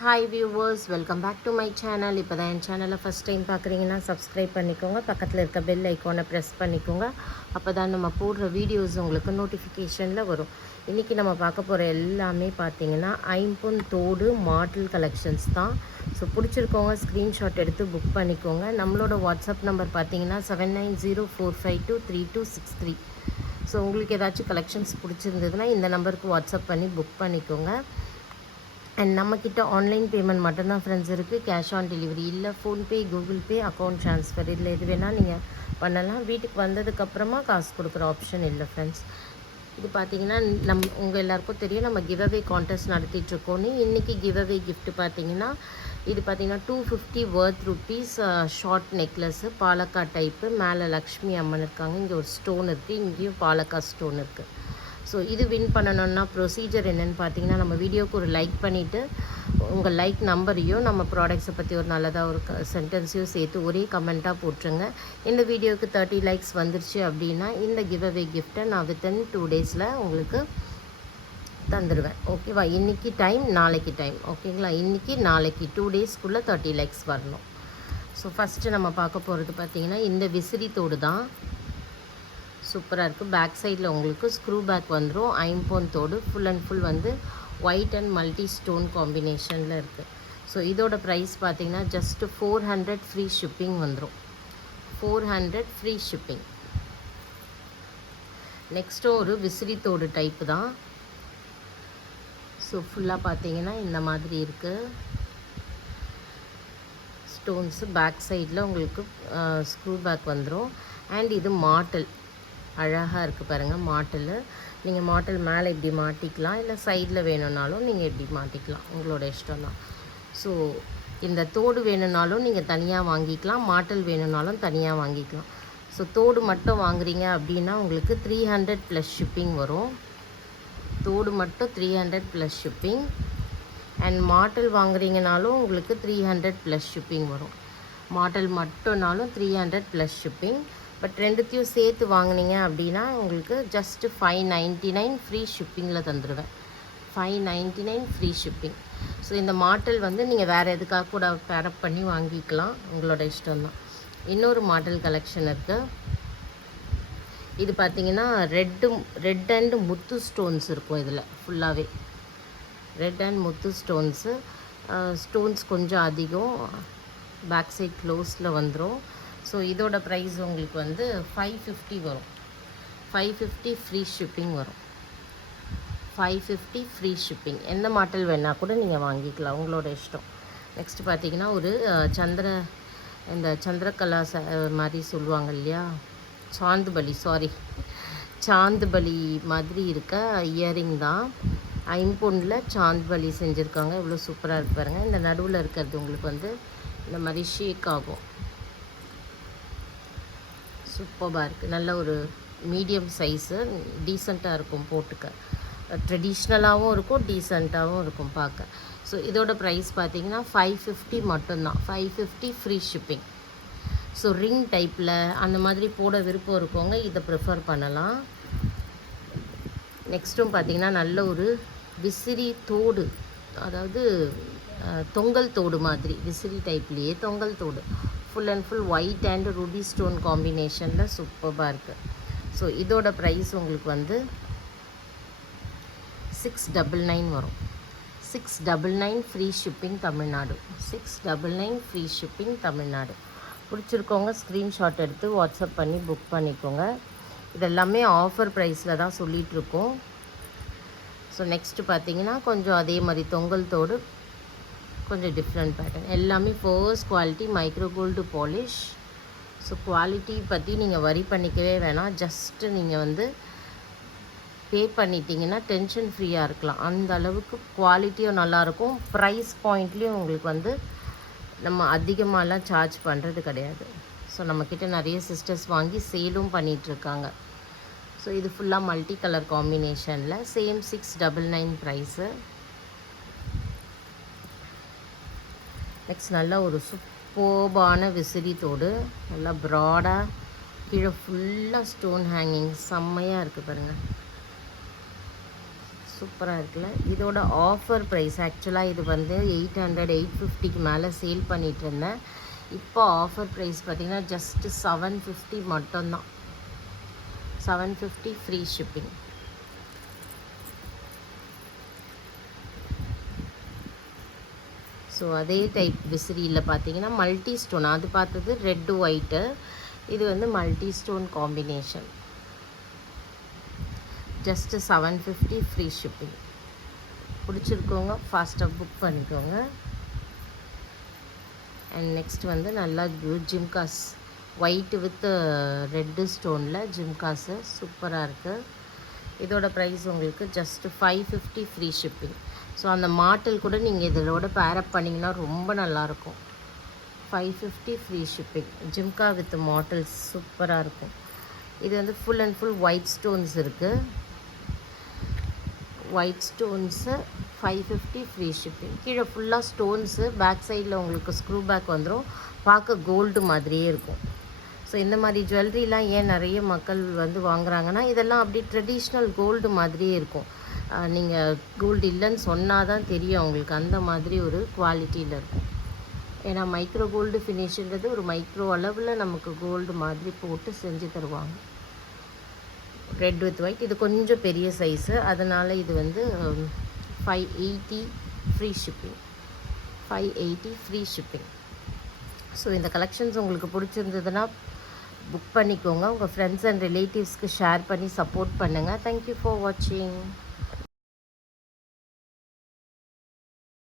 Hi viewers, welcome back to my channel. இப்போ தான் என் சேனலை ஃபஸ்ட் டைம் பார்க்குறீங்கன்னா சப்ஸ்கிரைப் பண்ணிக்கோங்க. பக்கத்தில் இருக்க பெல் ஐக்கானை ப்ரெஸ் பண்ணிக்கோங்க. அப்போ தான் நம்ம போடுற வீடியோஸ் உங்களுக்கு நோட்டிஃபிகேஷனில் வரும். இன்றைக்கி நம்ம பார்க்க போகிற எல்லாமே பார்த்தீங்கன்னா ஐம்பொன் தோடு மாடல் கலெக்ஷன்ஸ் தான். ஸோ பிடிச்சிருக்கோங்க ஸ்க்ரீன்ஷாட் எடுத்து புக் பண்ணிக்கோங்க. நம்மளோட வாட்ஸ்அப் நம்பர் பார்த்தீங்கன்னா 7904523263. ஸோ உங்களுக்கு ஏதாச்சும் கலெக்ஷன்ஸ் பிடிச்சிருந்ததுன்னா இந்த நம்பருக்கு வாட்ஸ்அப் பண்ணி புக் பண்ணிக்கோங்க. அண்ட் நம்மக்கிட்ட ஆன்லைன் பேமெண்ட் மட்டும்தான் ஃப்ரெண்ட்ஸ் இருக்குது. கேஷ் ஆன் டெலிவரி இல்லை. PhonePe, Google Pay, account transfer இதில் எது வேணால் நீங்கள் பண்ணலாம். வீட்டுக்கு வந்ததுக்கப்புறமா காசு கொடுக்குற ஆப்ஷன் இல்லை ஃப்ரெண்ட்ஸ். இது பார்த்திங்கன்னா உங்கள் எல்லாேருக்கும் தெரியும், நம்ம கிவ் அவே கான்டெஸ்ட் நடத்திட்டுருக்கோன்னு. இன்றைக்கி கிவ் அவே கிஃப்ட் பார்த்திங்கன்னா இது பார்த்திங்கன்னா 250 வர்த் ருப்பீஸ் ஷார்ட் நெக்லஸ்ஸு, பாலக்கா டைப்பு. மேலே லக்ஷ்மி அம்மன் இருக்காங்க. இங்கே ஒரு ஸ்டோன் இருக்குது, இங்கேயும் பாலக்கா ஸ்டோன் இருக்குது. ஸோ இது வின் பண்ணணுன்னா ப்ரொசீஜர் என்னென்னு பார்த்தீங்கன்னா, நம்ம வீடியோவுக்கு ஒரு லைக் பண்ணிவிட்டு உங்கள் லைக் நம்பரையும் நம்ம ப்ராடக்ட்ஸை பற்றி ஒரு நல்லதாக ஒரு சென்டென்ஸையும் சேர்த்து ஒரே கமெண்ட்டாக போட்டுருங்க. இந்த வீடியோவுக்கு 30 லைக்ஸ் வந்துருச்சு அப்படின்னா இந்த கிவ் அவே கிஃப்ட்டை நான் வித்தின் 2 டேஸில் உங்களுக்கு தந்துடுவேன். ஓகேவா? இன்றைக்கி டைம், நாளைக்கு டைம். ஓகேங்களா? இன்றைக்கி நாளைக்கு 2 டேஸ்க்குள்ளே 30 லைக்ஸ் வரணும். ஸோ ஃபஸ்ட்டு நம்ம பார்க்க போகிறது பார்த்திங்கன்னா இந்த விசிறி தோடு தான். சூப்பராக இருக்குது. பேக் சைடில் உங்களுக்கு ஸ்க்ரூ பேக் வந்துடும். ஐம்பொன் தோடு ஃபுல் அண்ட் ஃபுல் வந்து ஒயிட் அண்ட் மல்டி ஸ்டோன் காம்பினேஷனில் இருக்குது. ஸோ இதோட ப்ரைஸ் பார்த்திங்கன்னா ஜஸ்ட் 400 ஃப்ரீ ஷிப்பிங் வந்துடும். 400 ஃப்ரீ ஷிப்பிங். நெக்ஸ்ட்டு ஒரு விசிறி தோடு டைப்பு தான். ஸோ ஃபுல்லாக பார்த்திங்கன்னா இந்த மாதிரி இருக்குது. ஸ்டோன்ஸு பேக் சைடில் உங்களுக்கு ஸ்க்ரூ பேக் வந்துடும். அண்ட் இது மாட்டல் அழகாக இருக்குது பாருங்கள். மாட்டல் நீங்கள் மாட்டல் மேலே இப்படி மாட்டிக்கலாம், இல்லை சைடில் வேணும்னாலும் நீங்கள் இப்படி மாட்டிக்கலாம், உங்களோட இஷ்டம் தான். ஸோ இந்த தோடு வேணும்னாலும் நீங்கள் தனியாக வாங்கிக்கலாம், மாட்டல் வேணும்னாலும் தனியாக வாங்கிக்கலாம். ஸோ தோடு மட்டும் வாங்குறீங்க அப்படின்னா உங்களுக்கு 300 ப்ளஸ் ஷிப்பிங் வரும். தோடு மட்டும் 300 ப்ளஸ் ஷிப்பிங். அண்ட் மாட்டல் வாங்குறீங்கனாலும் உங்களுக்கு 300 ப்ளஸ் ஷிப்பிங் வரும். மாட்டல் மட்டும்னாலும் 300 ப்ளஸ் ஷிப்பிங். பட் ரெண்டுத்தையும் சேர்த்து வாங்கினீங்க அப்படின்னா உங்களுக்கு ஜஸ்ட்டு 599 ஃப்ரீ ஷிப்பிங்கில் தந்துடுவேன். 599 ஃப்ரீ ஷிப்பிங். ஸோ இந்த மாடல் வந்து நீங்கள் வேறு எதுக்காக கூட பேரப் பண்ணி வாங்கிக்கலாம், உங்களோட இஷ்டம்தான். இன்னொரு மாடல் கலெக்ஷன் இருக்குது. இது பார்த்திங்கன்னா ரெட் அண்ட் முத்து ஸ்டோன்ஸ் இருக்கும். இதில் ஃபுல்லாகவே red and Muthu stones. Stones கொஞ்சம் அதிகம். பேக் சைட் க்ளோஸில் வந்துடும். ஸோ இதோட ப்ரைஸ் உங்களுக்கு வந்து 550 வரும். 550 ஃப்ரீ ஷிப்பிங் வரும். 550 ஃப்ரீ ஷிப்பிங். எந்த மாடல் வேணால் கூட நீங்கள் வாங்கிக்கலாம், உங்களோட இஷ்டம். நெக்ஸ்ட் பார்த்திங்கன்னா ஒரு இந்த சந்திரகலா மாதிரி சொல்லுவாங்க இல்லையா, சாந்துபலி மாதிரி இருக்க இயரிங் தான். ஐம்பொன்னில் சாந்துபலி செஞ்சுருக்காங்க. இவ்வளோ சூப்பராக இருக்கு பாருங்கள். இந்த நடுவில் இருக்கிறது உங்களுக்கு வந்து இந்த மாதிரி ஷேக் ஆகும். சூப்பராக இருக்குது. நல்ல ஒரு மீடியம் சைஸு, டீசெண்டாக இருக்கும் போட்டுக்க. ட்ரெடிஷ்னலாகவும் இருக்கும், டீசெண்டாகவும் இருக்கும் பார்க்க. ஸோ இதோட ப்ரைஸ் பார்த்திங்கன்னா 550 மட்டும்தான். 550 ஃப்ரீ ஷிப்பிங். ஸோ ரிங் டைப்பில் அந்த மாதிரி போட விருப்பம் இருக்கவங்க இதை ப்ரிஃபர் பண்ணலாம். நெக்ஸ்ட்டும் பார்த்திங்கன்னா நல்ல ஒரு விசிறி தோடு, அதாவது தொங்கல் தோடு மாதிரி, விசிறி டைப்லேயே தொங்கல் தோடு. Full and full white and Ruby stone காம்பினேஷனில் சூப்பராக இருக்குது. ஸோ இதோட ப்ரைஸ் உங்களுக்கு வந்து 699 வரும். 699 free shipping Tamil Nadu. 699 free shipping Tamil Nadu. பிடிச்சிருக்கவங்க ஸ்க்ரீன்ஷாட் எடுத்து வாட்ஸ்அப் பண்ணி புக் பண்ணிக்கோங்க. இதெல்லாமே ஆஃபர் ப்ரைஸில் தான் சொல்லிகிட்ருக்கோம். ஸோ நெக்ஸ்ட்டு பார்த்திங்கன்னா கொஞ்சம் அதே மாதிரி தொங்கல் தோடு, கொஞ்சம் டிஃப்ரெண்ட் பேட்டர்ன். எல்லாமே first quality micro gold polish. So quality பற்றி நீங்கள் வரி பண்ணிக்கவே வேணாம். ஜஸ்ட்டு நீங்கள் வந்து பே பண்ணிட்டீங்கன்னா டென்ஷன் ஃப்ரீயாக இருக்கலாம். அந்த அளவுக்கு குவாலிட்டியும் நல்லாயிருக்கும். ப்ரைஸ் பாயிண்ட்லேயும் உங்களுக்கு வந்து நம்ம அதிகமாகலாம் சார்ஜ் பண்ணுறது கிடையாது. ஸோ நம்மக்கிட்ட நிறைய சிஸ்டர்ஸ் வாங்கி சேலும் பண்ணிகிட்ருக்காங்க. ஸோ இது ஃபுல்லாக மல்டி கலர் காம்பினேஷனில் சேம் 699 ப்ரைஸு. நெக்ஸ்ட் நல்லா ஒரு சூப்பர்பான விசிறி தோடு, நல்லா ப்ராடாக, கீழே ஃபுல்லாக ஸ்டோன் ஹேங்கிங், செம்மையாக இருக்குது பாருங்கள். சூப்பராக இருக்குல்ல. இதோட ஆஃபர் ப்ரைஸ் ஆக்சுவலாக இது வந்து 800 850க்கு மேலே சேல் பண்ணிகிட்டு இருந்தேன். இப்போ ஆஃபர் ப்ரைஸ் பார்த்திங்கன்னா ஜஸ்ட்டு 750 மட்டும்தான். 750 ஃப்ரீ ஷிப்பிங். ஸோ அதே டைப் விசிறியில் பார்த்தீங்கன்னா மல்டி ஸ்டோன், அது பார்த்தது ரெட்டு ஒயிட்டு, இது வந்து multi stone combination. Just 750 free shipping. பிடிச்சிருக்கோங்க ஃபாஸ்ட்டாக புக் பண்ணிக்கோங்க. அண்ட் நெக்ஸ்ட் வந்து நல்லா ஜிம்காஸ் ஒயிட்டு வித் ரெட்டு ஸ்டோனில் ஜிம்காஸு சூப்பராக இருக்குது. இதோட ப்ரைஸ் உங்களுக்கு ஜஸ்ட்டு 550 ஃப்ரீ ஷிப்பிங். ஸோ அந்த மாட்டல் கூட நீங்கள் இதோட பேரப் பண்ணிங்கன்னா ரொம்ப நல்லாயிருக்கும். 550 ஃப்ரீ ஷிப்பிங். ஜிம்கா வித் மாட்டல்ஸ் சூப்பராக இருக்கும். இது வந்து full and full white stones இருக்குது. White stones 550 free shipping. கீழே ஃபுல்லாக ஸ்டோன்ஸு, பேக் சைடில் உங்களுக்கு ஸ்க்ரூ பேக் வந்துடும். பார்க்க கோல்டு மாதிரியே இருக்கும். ஸோ இந்த மாதிரி ஜுவல்லரிலாம் ஏன் நிறைய மக்கள் வந்து வாங்குறாங்கன்னா, இதெல்லாம் அப்படி ட்ரெடிஷ்னல் கோல்டு மாதிரியே இருக்கும். நீங்கள் கோல்டு இல்லைன்னு சொன்னால் தான் தெரியும் அவங்களுக்கு, அந்த மாதிரி ஒரு குவாலிட்டியில் இருக்கும். ஏன்னா மைக்ரோ கோல்டு ஃபினிஷுன்றது ஒரு மைக்ரோ அளவில் நமக்கு கோல்டு மாதிரி போட்டு செஞ்சு தருவாங்க. Red with white. இது கொஞ்சம் பெரிய சைஸு, அதனால் இது வந்து 580 free shipping. 580 free shipping. So இந்த கலெக்ஷன்ஸ் உங்களுக்கு பிடிச்சிருந்ததுன்னா புக் பண்ணிக்கோங்க. உங்கள் ஃப்ரெண்ட்ஸ் அண்ட் ரிலேட்டிவ்ஸ்க்கு ஷேர் பண்ணி சப்போர்ட் பண்ணுங்கள். தேங்க்யூ ஃபார் வாட்சிங்.